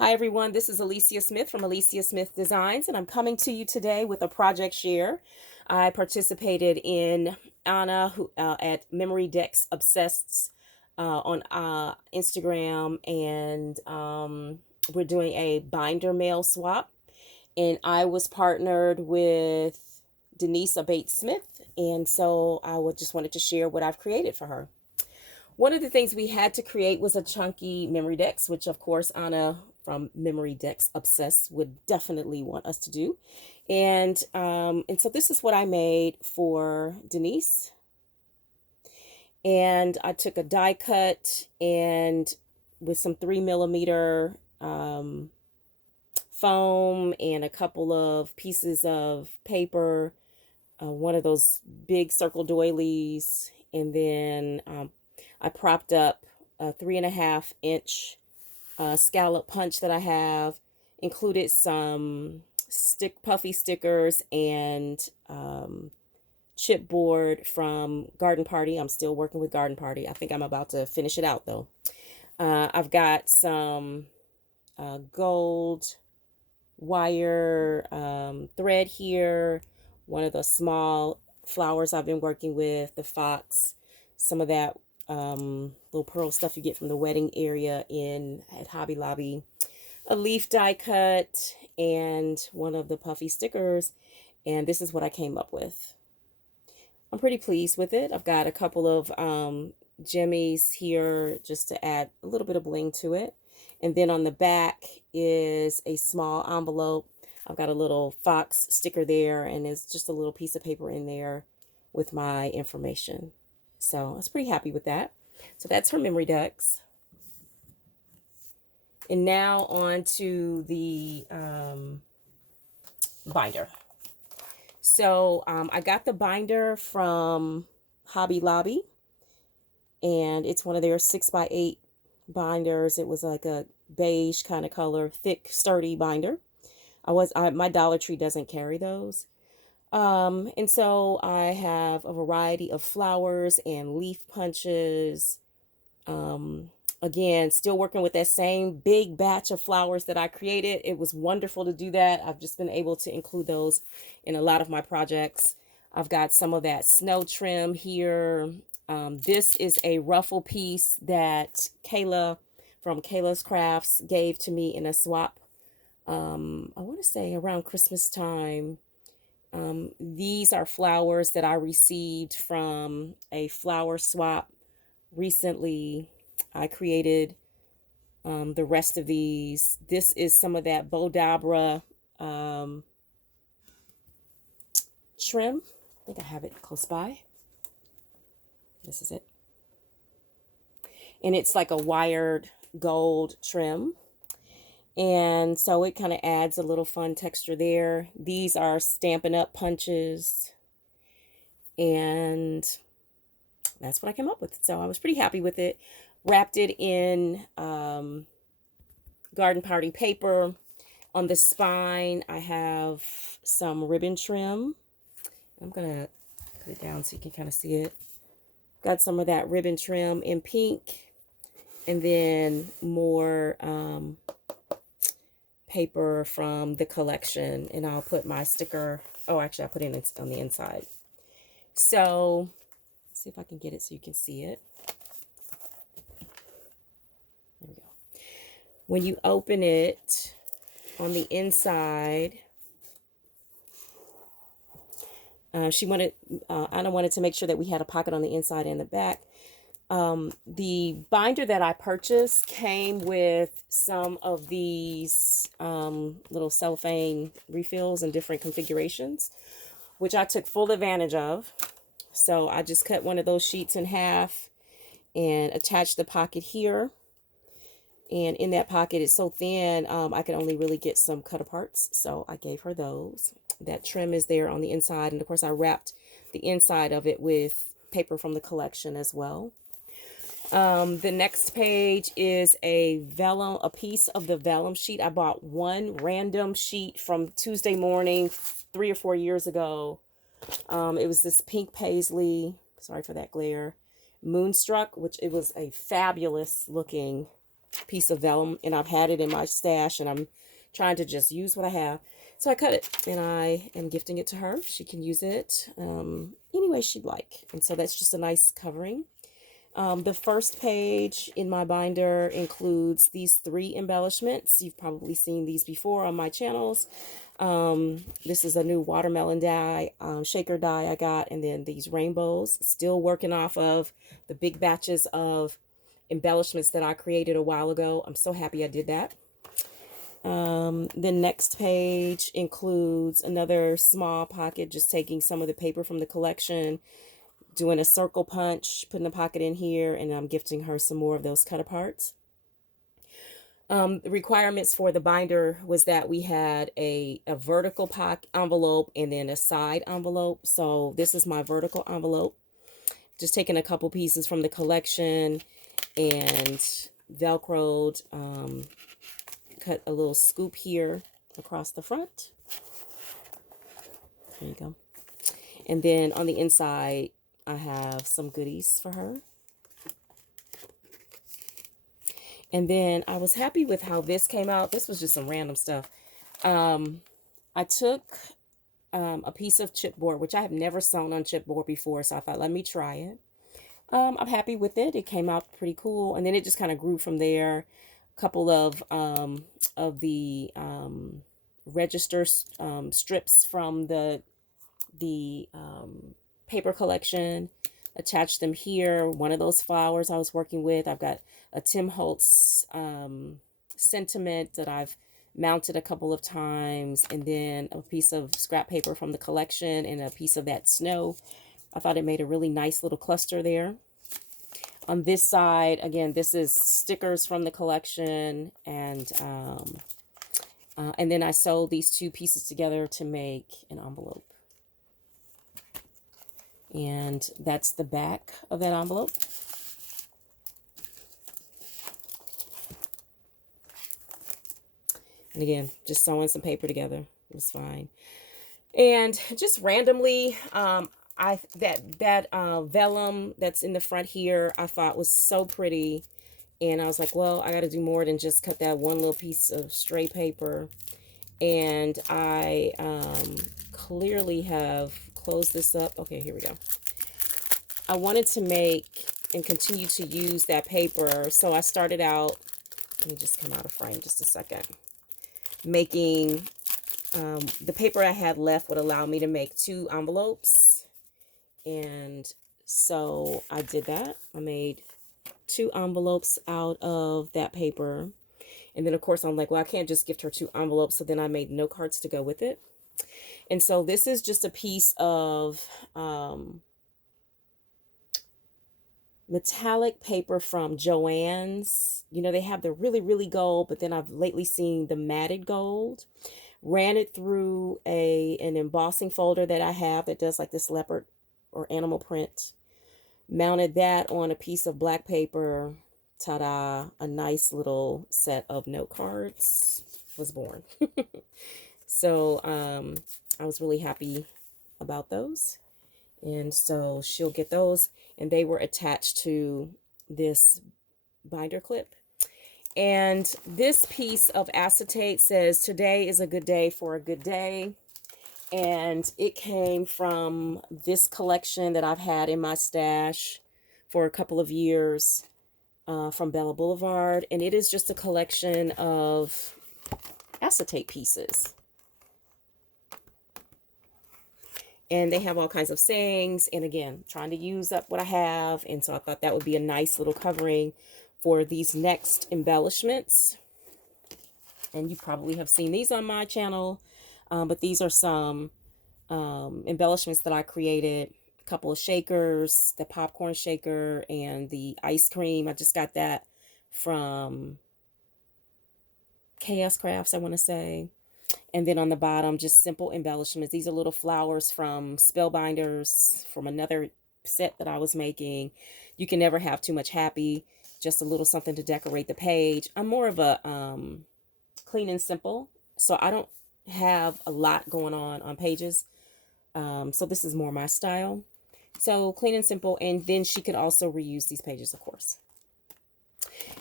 Hi everyone, this is Abate-Smith from Abate-Smith Designs, and I'm coming to you today with a project share. I participated in Anna at Memory Decks Obsessed on Instagram, and we're doing a binder mail swap. And I was partnered with Denise Abate-Smith, and so just wanted to share what I've created for her. One of the things we had to create was a chunky memory decks, which of course Anna from Memory Decks Obsessed would definitely want us to do. And so this is what I made for Denise. And I took a die cut and with some 3mm foam and a couple of pieces of paper, one of those big circle doilies, and then I propped up a 3.5-inch scallop punch that I have, included some puffy stickers and chipboard from Garden Party. I'm still working with Garden Party. I think I'm about to finish it out though. I've got some gold wire thread here, one of the small flowers I've been working with, the fox, some of that little pearl stuff you get from the wedding area at Hobby Lobby, a leaf die cut, and one of the puffy stickers. And this is what I came up with. I'm pretty pleased with it. I've got a couple of jimmies here just to add a little bit of bling to it. And then on the back is a small envelope. I've got a little fox sticker there, and it's just a little piece of paper in there with my information. So I was pretty happy with that. So that's her memory decks. And now on to the binder. So I got the binder from Hobby Lobby, and it's one of their 6x8 binders. It was like a beige kind of color, thick, sturdy binder. My Dollar Tree doesn't carry those. And so I have a variety of flowers and leaf punches. Again, still working with that same big batch of flowers that I created. It was wonderful to do that. I've just been able to include those in a lot of my projects. I've got some of that snow trim here. This is a ruffle piece that Kayla from Kayla's Crafts gave to me in a swap. I want to say around Christmas time. These are flowers that I received from a flower swap recently. I created the rest of these. This is some of that Bodabra trim. I think I have it close by. This is it. And it's like a wired gold trim. And so it kind of adds a little fun texture there. These are Stampin' Up! Punches. And that's what I came up with. So I was pretty happy with it. Wrapped it in Garden Party paper. On the spine, I have some ribbon trim. I'm going to put it down so you can kind of see it. Got some of that ribbon trim in pink. And then more paper from the collection. And I'll put my sticker. Oh, actually, I put it on the inside. So, let's see if I can get it so you can see it. There we go. When you open it, on the inside, Anna wanted to make sure that we had a pocket on the inside and the back. The binder that I purchased came with some of these little cellophane refills in different configurations, which I took full advantage of. So I just cut one of those sheets in half and attached the pocket here. And in that pocket, it's so thin, I could only really get some cut aparts. So I gave her those. That trim is there on the inside. And of course, I wrapped the inside of it with paper from the collection as well. The next page is a piece of the vellum sheet. I bought one random sheet from Tuesday Morning 3 or 4 years ago. It was this pink paisley, sorry for that glare, Moonstruck, which it was a fabulous looking piece of vellum, and I've had it in my stash, and I'm trying to just use what I have. So I cut it, and I am gifting it to her. She can use it any way she'd like. And so that's just a nice covering. The first page in my binder includes these 3 embellishments. You've probably seen these before on my channels. This is a new watermelon die, shaker die I got, and then these rainbows. Still working off of the big batches of embellishments that I created a while ago. I'm so happy I did that. The next page includes another small pocket, just taking some of the paper from the collection, doing a circle punch, putting a pocket in here, and I'm gifting her some more of those cut aparts. The requirements for the binder was that we had a vertical pocket envelope and then a side envelope. So this is my vertical envelope. Just taking a couple pieces from the collection and Velcroed, cut a little scoop here across the front. There you go. And then on the inside, I have some goodies for her. And then I was happy with how this came out. This was just some random stuff. I took a piece of chipboard, which I have never sewn on chipboard before, so I thought, let me try it. I'm happy with it. It came out pretty cool. And then it just kind of grew from there. A couple of the register strips from the paper collection, attach them here. One of those flowers I was working with, I've got a Tim Holtz sentiment that I've mounted a couple of times, and then a piece of scrap paper from the collection and a piece of that snow. I thought it made a really nice little cluster there. On this side, again, this is stickers from the collection, and then I sewed these 2 pieces together to make an envelope. And that's the back of that envelope. And again, just sewing some paper together. It was fine. And just randomly, that vellum that's in the front here, I thought was so pretty. And I was like, well, I got to do more than just cut that one little piece of stray paper. And I clearly have closed this up. Okay, here we go. I wanted to make and continue to use that paper. So I started out, let me just come out of frame just a second, making the paper I had left would allow me to make 2 envelopes. And so I did that. I made 2 envelopes out of that paper. And then, of course, I'm like, well, I can't just gift her 2 envelopes. So then I made note cards to go with it. And so this is just a piece of metallic paper from Joann's. You know, they have the really, really gold, but then I've lately seen the matted gold. Ran it through an embossing folder that I have that does like this leopard or animal print. Mounted that on a piece of black paper. Ta-da! A nice little set of note cards was born. So I was really happy about those. And so she'll get those. And they were attached to this binder clip. And this piece of acetate says, today is a good day for a good day. And it came from this collection that I've had in my stash for a couple of years from Bella Boulevard. And it is just a collection of acetate pieces. And they have all kinds of sayings. And again, trying to use up what I have. And so I thought that would be a nice little covering for these next embellishments. And you probably have seen these on my channel. But these are some embellishments that I created. A couple of shakers, the popcorn shaker and the ice cream. I just got that from Chaos Crafts, I want to say. And then on the bottom, just simple embellishments. These are little flowers from Spellbinders from another set that I was making. You can never have too much happy. Just a little something to decorate the page. I'm more of a clean and simple. So I don't have a lot going on pages. So this is more my style. So clean and simple. And then she could also reuse these pages, of course.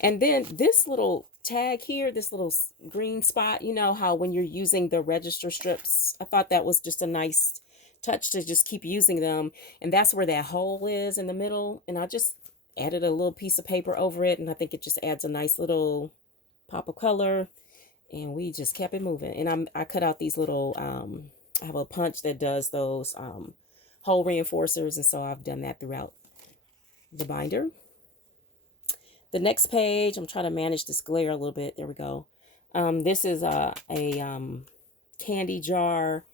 And then this little tag here, this little green spot, you know how when you're using the register strips, I thought that was just a nice touch to just keep using them. And that's where that hole is in the middle. And I just added a little piece of paper over it, and I think it just adds a nice little pop of color. And we just kept it moving. And I cut out these little, I have a punch that does those hole reinforcers, and so I've done that throughout the binder. The next page, I'm trying to manage this glare a little bit. There we go. This is a candy jar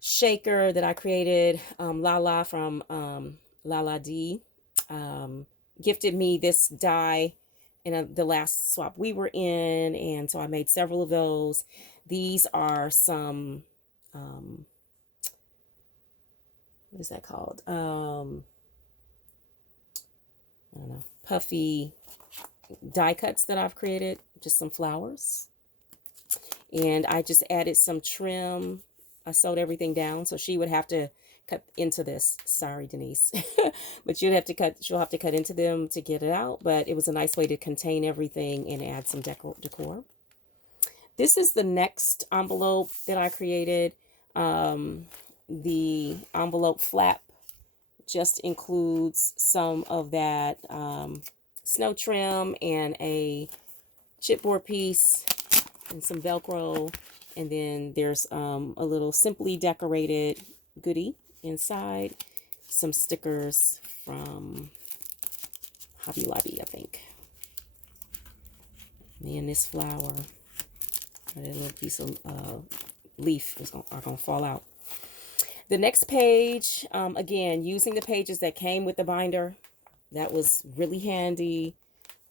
shaker that I created. Lala from Lala D gifted me this die in the last swap we were in, and so I made several of those. These are some, what is that called? I don't know, puffy die cuts that I've created, just some flowers. And I just added some trim. I sewed everything down, so she would have to cut into this. Sorry, Denise. But she'll have to cut into them to get it out. But it was a nice way to contain everything and add some decor. This is the next envelope that I created. The envelope flap just includes some of that snow trim and a chipboard piece and some Velcro. And then there's a little simply decorated goodie inside. Some stickers from Hobby Lobby, I think. And this flower, that little piece of leaf are going to fall out. The next page, again, using the pages that came with the binder. That was really handy.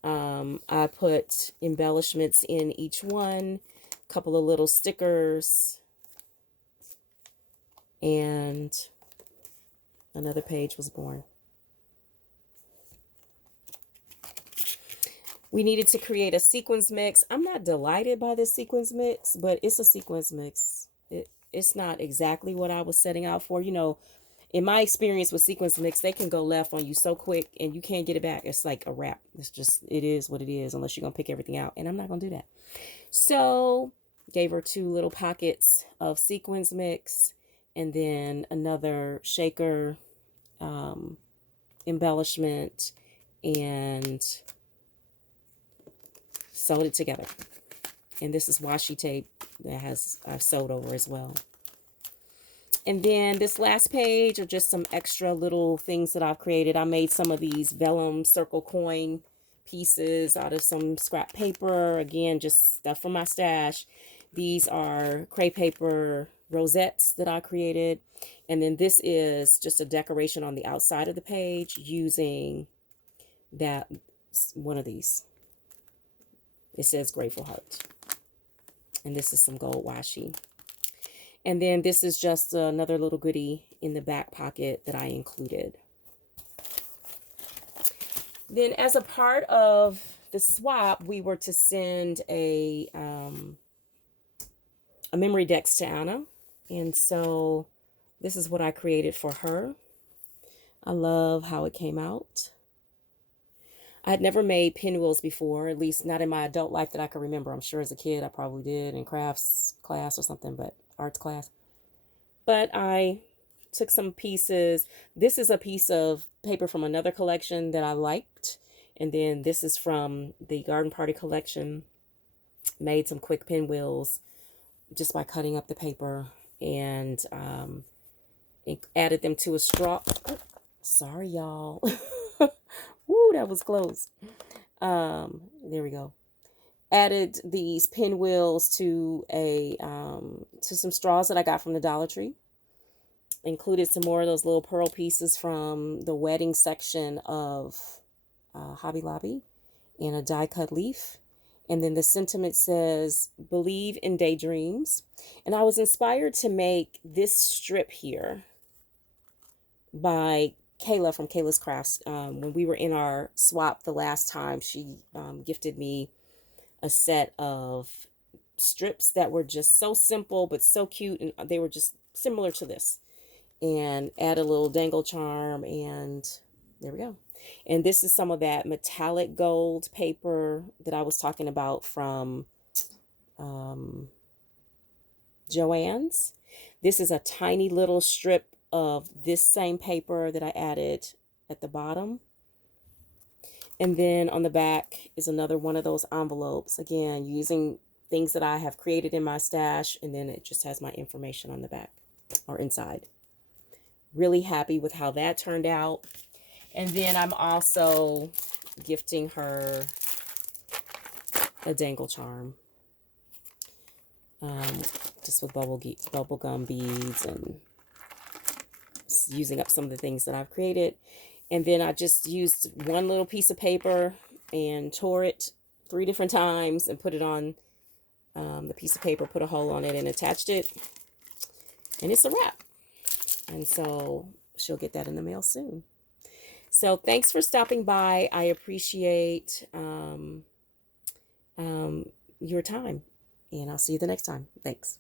I put embellishments in each one, a couple of little stickers, and another page was born. We needed to create a sequins mix. I'm not delighted by this sequins mix, but it's a sequins mix. It's not exactly what I was setting out for. You know, in my experience with sequins mix, they can go left on you so quick and you can't get it back. It's like a wrap. It's just, it is what it is, unless you're going to pick everything out. And I'm not going to do that. So gave her 2 little pockets of sequins mix, and then another shaker embellishment, and sewed it together. And this is washi tape that I've sewed over as well. And then this last page are just some extra little things that I've created. I made some of these vellum circle coin pieces out of some scrap paper. Again, just stuff from my stash. These are crepe paper rosettes that I created. And then this is just a decoration on the outside of the page using that one of these. It says Grateful Heart. And this is some gold washi. And then this is just another little goodie in the back pocket that I included. Then as a part of the swap, we were to send a memory dex to Anna. And so this is what I created for her. I love how it came out. I had never made pinwheels before, at least not in my adult life that I can remember. I'm sure as a kid I probably did in crafts class or something, but arts class. But I took some pieces. This is a piece of paper from another collection that I liked. And then this is from the Garden Party collection. Made some quick pinwheels just by cutting up the paper, and added them to a straw. Oh, sorry, y'all. Woo, that was close. There we go. Added these pinwheels to to some straws that I got from the Dollar Tree. Included some more of those little pearl pieces from the wedding section of Hobby Lobby, and a die cut leaf. And then the sentiment says, "Believe in daydreams." And I was inspired to make this strip here by Kayla from Kayla's Crafts. When we were in our swap the last time, she gifted me a set of strips that were just so simple but so cute, and they were just similar to this. And add a little dangle charm, and there we go. And this is some of that metallic gold paper that I was talking about from Joann's. This is a tiny little strip of this same paper that I added at the bottom. And then on the back is another one of those envelopes, again, using things that I have created in my stash, and then it just has my information on the back or inside. Really happy with how that turned out. And then I'm also gifting her a dangle charm, just with bubble gum beads, and using up some of the things that I've created. And then I just used one little piece of paper and tore it 3 different times and put it on the piece of paper, put a hole on it and attached it. And it's a wrap. And so she'll get that in the mail soon. So thanks for stopping by. I appreciate your time. And I'll see you the next time. Thanks.